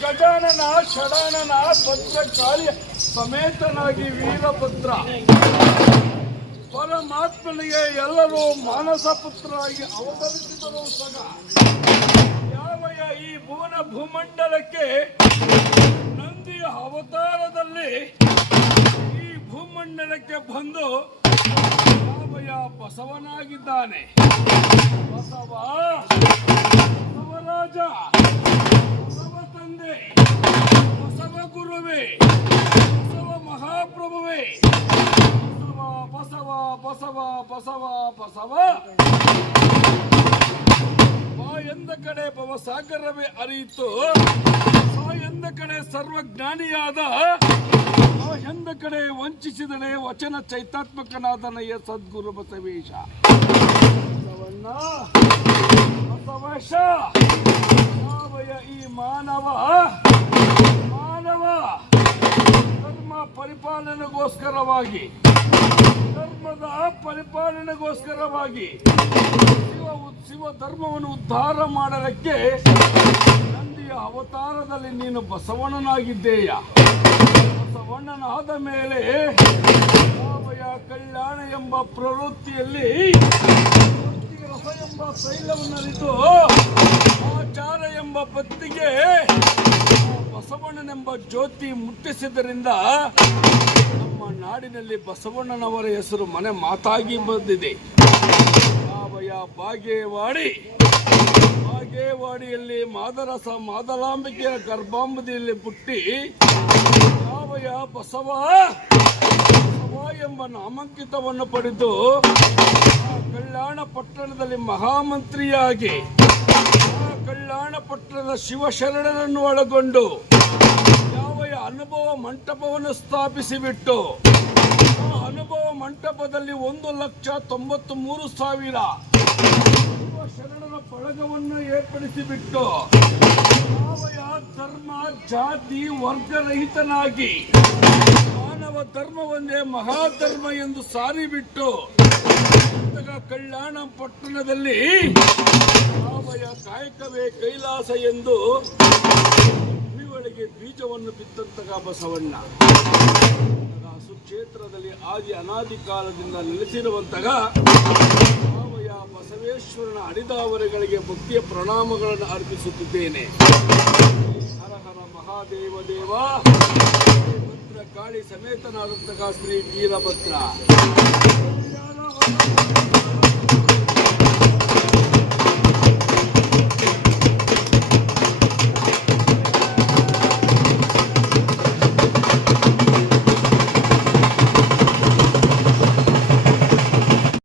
ಗಜಾನನ, ಷಡಾನನ ಭದ್ರಕಾಳಿಯ ಸಮೇತನಾಗಿ ವೀರಭದ್ರ ಪರಮಾತ್ಮನಿಗೆ ಎಲ್ಲರೂ ಮಾನಸ ಪುತ್ರರಾಗಿ ಅವತರಿಸಿದರು ಸಗ ಯಾವಯ ಈ ಭುವನ ಭೂಮಂಡಲಕ್ಕೆ ನಂದಿಯ ಅವತಾರದಲ್ಲಿ ಈ ಭೂಮಂಡಲಕ್ಕೆ ಬಂದು ಯಾವಯ ಬಸವನಾಗಿದ್ದಾನೆ? ಬಸವ, ಬಸವರಾಜ. ಬಸವ ತಂದೆ. ಬಸವ ಗುರುವೇ. ಬಸವ ಮಹಾಪ್ರಭುವೇ. ಬಸವ ಬಸವ ಬಸವ ಬಸವ ಬಾ ಎಂದ ಕಡೆ ಭವಸಾಗರವೇ ಅರಿಯಿತು. ಸಾ ಎಂದ ಕಡೆ ಸರ್ವಜ್ಞಾನಿಯಾದ. ಎಂದ ಕಡೆ ವಂಚಿಸಿದನೆ ವಚನ ಚೈತಾತ್ಮಕನಾದನಯ್ಯ ಸದ್ಗುರು ಬಸವೇಶ. ಬಸವಣ್ಣ, ಬಸವೇಶ. ಮಾನವ. ಮಾನವ. ಧರ್ಮ ಪರಿಪಾಲನೆಗೋಸ್ಕರವಾಗಿ. ಧರ್ಮದ ಪರಿಪಾಲನೆಗೋಸ್ಕರವಾಗಿ ಶಿವ ಶಿವ ಧರ್ಮವನ್ನು ಉದ್ಧಾರ ಮಾಡಲಿಕ್ಕೆ ನಂದಿಯ ಅವತಾರದಲ್ಲಿ ನೀನು ಬಸವಣ್ಣನಾಗಿದ್ದೇಯ. ಬಸವಣ್ಣನಾದ ಮೇಲೆ ರಾಮಯ ಕಲ್ಯಾಣ ಎಂಬ ಪ್ರವೃತ್ತಿಯಲ್ಲಿ ಎಂಬ ತೈಲವನ್ನರಿತು ಆಚಾರ ಎಂಬ ಬತ್ತಿಗೆ ಬಸವಣ್ಣನೆಂಬ ಜ್ಯೋತಿ ಮುಟ್ಟಿಸಿದ್ದರಿಂದ ನಮ್ಮ ನಾಡಿನಲ್ಲಿ ಬಸವಣ್ಣನವರ ಹೆಸರು ಮನೆ ಮಾತಾಗಿ ಬಂದಿದೆ. ಯಾವಯ ಬಾಗೇವಾಡಿ. ಬಾಗೇವಾಡಿಯಲ್ಲಿ ಮಾದರಸ ಮಾದಲಾಂಬಿಕೆಯ ಗರ್ಭಾಂಬದಿಯಲ್ಲಿ ಹುಟ್ಟಿ ಯಾವಯ ಬಸವ ಎಂಬ ನಾಮಾಂಕಿತವನ್ನು ಪಡೆದು ಕಲ್ಯಾಣ ಪಟ್ಟಣದಲ್ಲಿ ಮಹಾಮಂತ್ರಿಯಾಗಿ ಕಲ್ಯಾಣ ಪಟ್ಟಣದ ಶಿವಶರಣರನ್ನು ಒಳಗೊಂಡು ಯಾವಯ ಅನುಭವ ಮಂಟಪವನ್ನು ಸ್ಥಾಪಿಸಿಬಿಟ್ಟು ಆ ಅನುಭವ ಮಂಟಪದಲ್ಲಿ ಒಂದು ಲಕ್ಷ ತೊಂಬತ್ತು ಮೂರು ಸಾವಿರ ಶರಣರ ಬಳಗವನ್ನು ಏರ್ಪಡಿಸಿಬಿಟ್ಟು ಯಾವಯ ಧರ್ಮ, ಜಾತಿ, ವರ್ಗರಹಿತನಾಗಿ ಮಾನವ ಧರ್ಮವನ್ನೇ ಮಹಾಧರ್ಮ ಎಂದು ಸಾರಿಬಿಟ್ಟು ಕಲ್ಯಾಣ ಪಟ್ಟಣದಲ್ಲಿ ಕಾಯಕವೇ ಕೈಲಾಸ ಎಂದು ಕಿವಿಯೊಳಗೆ ಬೀಜವನ್ನು ಬಿತ್ತಂತಹ ಬಸವಣ್ಣ. ಸುಕ್ಷೇತ್ರದಲ್ಲಿ ಆದಿ ಅನಾದಿ ಕಾಲದಿಂದ ನೆಲೆಸಿರುವಂತಹ ಯಾವಯ ಬಸವೇಶ್ವರನ ಅಡಿದಾವರೆಗಳಿಗೆ ಭಕ್ತಿಯ ಪ್ರಣಾಮಗಳನ್ನು ಅರ್ಪಿಸುತ್ತಿದ್ದೇನೆ. ಹರ ಹರ ಮಹಾದೇವ ದೇವ, ಭದ್ರ ಕಾಳಿ ಸಮೇತನಾದಂತಹ ಶ್ರೀ ವೀರಭದ್ರ.